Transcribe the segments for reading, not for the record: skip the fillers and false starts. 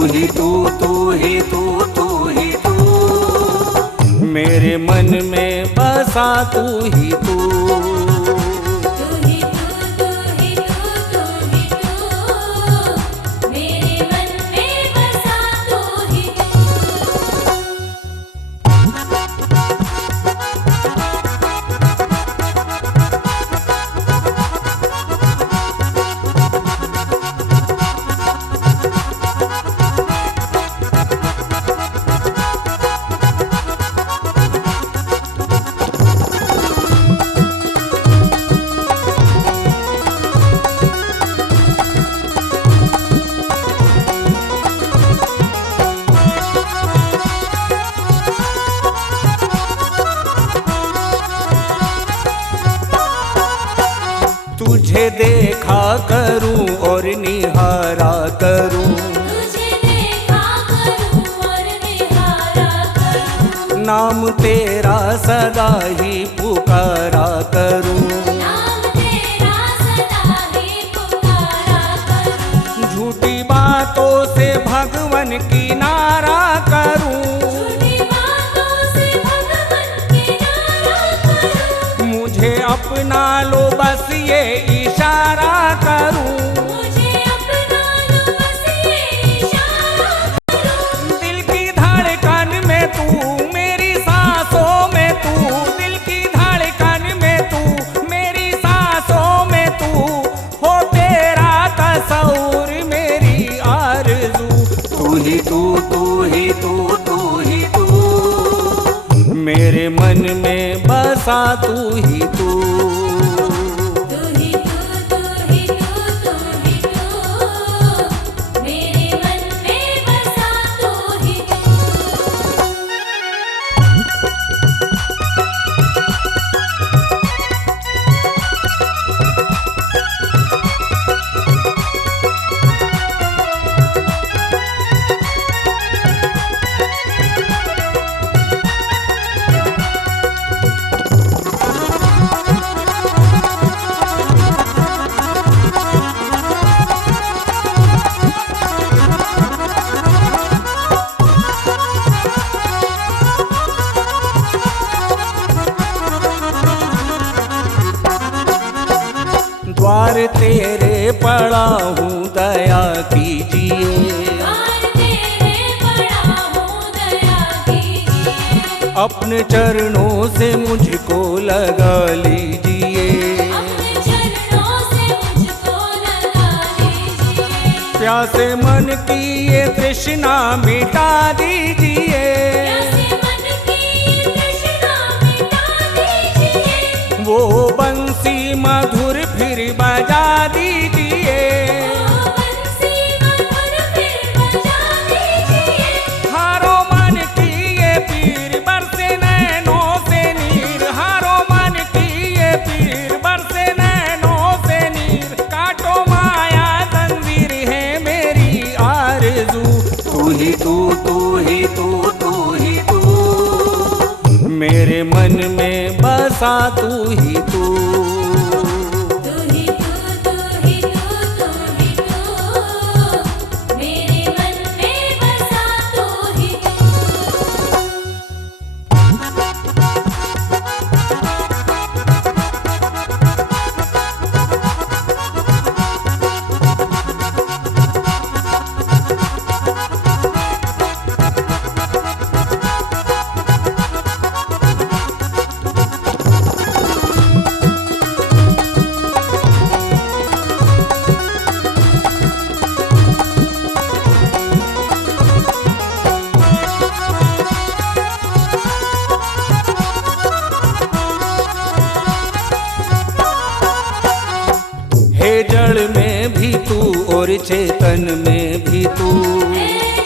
तू ही तू, तू ही तू, तू ही तू, मेरे मन में बसा तू ही तू। तुझे देखा करूं और निहारा करूं, तुझे देखा करूं और निहारा करूं, नाम तेरा सदा ही पुकारा करूं, नाम तेरा सदा ही पुकारा करूं, झूठी बातों से भगवन की नारा करूं, झूठी बातों से भगवन की नारा करूं, मुझे अपना लो बस ये इशारा करूं, मुझे अपना लो बस ये इशारा करूं, दिल की धड़कन में तू, मेरी सांसों में तू, दिल की धड़कन में तू, मेरी सांसों में तू, हो तेरा तस्वुर मेरी आरज़ू। तू ही तू, तू ही तू, तू ही तू, मेरे मन में बसा तू ही तू। मेरे मन में बसा तू ही तू। द्वार तेरे पड़ा हूँ दया कीजिए, द्वार तेरे पड़ा हूँ दया कीजिए, अपने चरणों से मुझको लगा लीजिए, अपने चरणों से मुझको लगा लीजिए, प्यासे मन की ये तृष्णा मिटा दीजिए, प्यासे मन की तृष्णा मिटा दीजिए, वो बंसी मधुर फिर बजा दीजिए, ओ बंसी मधुर फिर बजा दीजिए, हारो मन की ये पीर बरसे नैनों से नीर, हारो मन की ये पीर बरसे नैनों से नीर, काटो माया तंजीर है मेरी आरज़ू। तू ही तू, तू ही तू, तू ही तू, मेरे मन में बसा तू ही तू। तू ही तू, तू ही तू, तू ही तू, मेरे मन में बसा तू ही तू। हे जड़ में भी तू और चेतन में भी तू,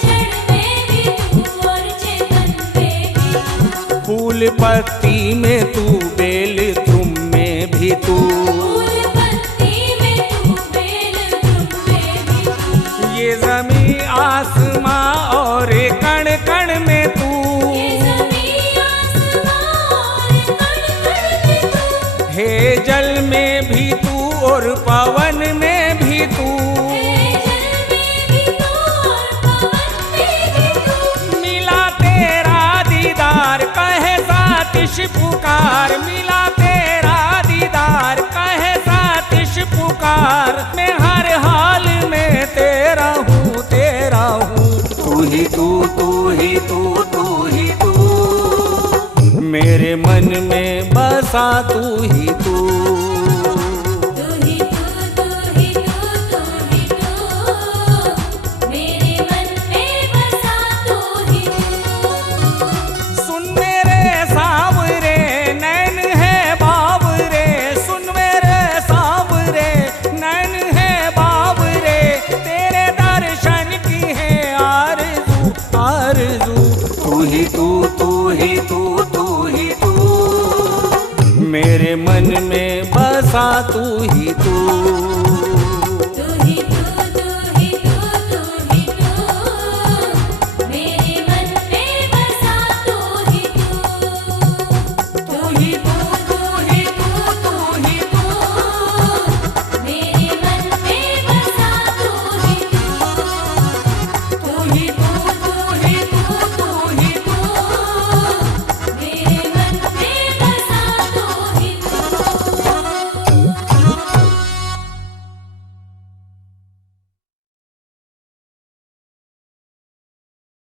जड़ में भी तू और चेतन में भी तू, फूल पत्ती में तू, बेल तुम में भी तू, फूल पत्ती में तू, बेल तुम में भी तू, ये ज़मीं आसमां और कण कण में तू, ये ज़मीं आसमां और कण कण में तू, हे जल में भी तू और पवन में भी तू, हे जल में भी तू और पवन सातिश पुकार, मिला तेरा दीदार, कहे सातिश पुकार, मैं हर हाल में तेरा हूँ, तेरा हूँ। तू ही तू, तू ही तू, तू ही तू, मेरे मन में बसा तू ही तू। तू ही तू, तू ही तू, तू ही तू, मेरे मन में बसा तू ही तू। सुन मेरे सांवरे नैन है बावरे, सुन मेरे सांवरे नैन है बावरे, तेरे दर्शन की है आरज़ू, आरज़ू। तू ही तू, तू ही तू, तू ही तू, मेरे मन में बसा तू ही तू।